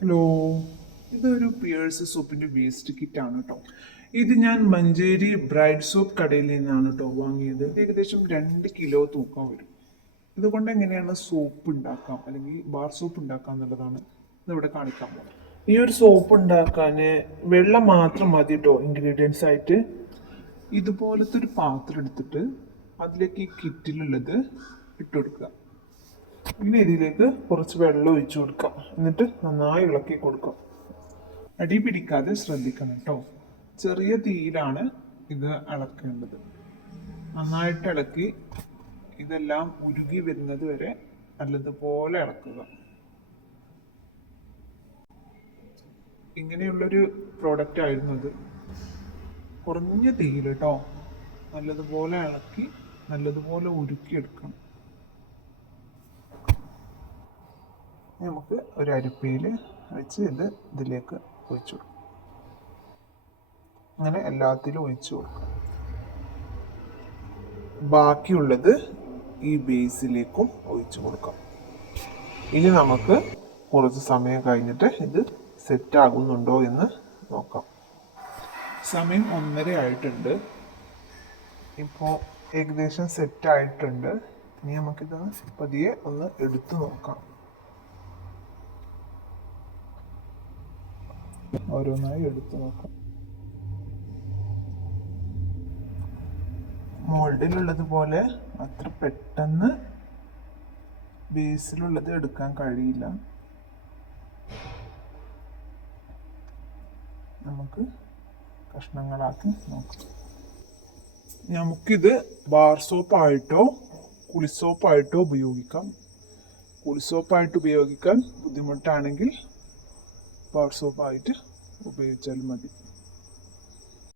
Hello, ഇതൊരു Pierce സോപ്പിന്റെ waste kit ആണ് കേട്ടോ. ഇത് ഞാൻ മഞ്ചേരി ബ്രൈഡ് സോപ്പ് കടയിൽ നിന്നാണ് കേട്ടോ വാങ്ങിയത്. ഏകദേശം 2 കിലോ തൂക്കം വരും. ഇതുകൊണ്ട് എങ്ങനെയാണ് സോപ്പ് ഉണ്ടാക്കാം അല്ലെങ്കിൽ ബാർ സോപ്പ് ഉണ്ടാക്കാം എന്നുള്ളതാണ് ഇതിവിടെ കാണിക്കാൻ പോകുന്നത്. ഈ ഒരു സോപ്പ് ഉണ്ടാക്കാൻ വെള്ളം മാത്രം മതി കേട്ടോ ഇൻഗ്രീഡിയൻസ് ആയിട്ട്. ഇതുപോലത്തെ ഒരു പാത്രം എടുത്തിട്ട് അതിലേക്ക് ഈ കിറ്റിലുള്ളത് ഇട്ട് കൊടുക്കുക. പിന്നെ ഇതിലേക്ക് കുറച്ച് വെള്ളം ഒഴിച്ചു കൊടുക്കാം. എന്നിട്ട് നന്നായി ഇളക്കി കൊടുക്കാം. അടി പിടിക്കാതെ ശ്രദ്ധിക്കണം കേട്ടോ. ചെറിയ തീയിലാണ് ഇത് ഇളക്കേണ്ടത്. നന്നായിട്ട് ഇളക്കി ഇതെല്ലാം ഉരുകി വരുന്നത് വരെ നല്ലതുപോലെ ഇളക്കുക. ഇങ്ങനെയുള്ളൊരു പ്രോഡക്റ്റ് ആയിരുന്നു ഇത്. കുറഞ്ഞ തീയിൽ കേട്ടോ നല്ലതുപോലെ ഇളക്കി നല്ലതുപോലെ ഉരുക്കിയെടുക്കണം. നമുക്ക് ഒരു അരിപ്പയിൽ വെച്ച് ഇതിലേക്ക് ഒഴിച്ചു കൊടുക്കാം. അങ്ങനെ എല്ലാത്തിലും ഒഴിച്ചു കൊടുക്കാം. ബാക്കിയുള്ളത് ഈ ബേസിലേക്കും ഒഴിച്ചു കൊടുക്കാം. ഇനി നമുക്ക് കുറച്ച് സമയം കഴിഞ്ഞിട്ട് ഇത് സെറ്റ് ആകുന്നുണ്ടോ എന്ന് നോക്കാം. സമയം 1:30 ആയിട്ടുണ്ട്. ഇപ്പോൾ ഏകദേശം സെറ്റ് ആയിട്ടുണ്ട്. ഇനി നമുക്കിത് പതിയെ ഒന്ന് എടുത്തു നോക്കാം. ഓരോന്നായി എടുത്തു നോക്കാം. മോൾഡിലുള്ളത് പോലെ അത്ര പെട്ടെന്ന് ബേസിലുള്ളത് എടുക്കാൻ കഴിയില്ല. നമുക്ക് കഷ്ണങ്ങളാക്കി നോക്കാം. നമുക്കിത് ബാർ സോപ്പായിട്ടോ കുളിസോപ്പായിട്ടോ ഉപയോഗിക്കാം. കുളിസോപ്പായിട്ട് ഉപയോഗിക്കാൻ ബുദ്ധിമുട്ടാണെങ്കിൽ ബാർ സോപ്പായിട്ട് ഉപയോഗിച്ചാൽ മതി.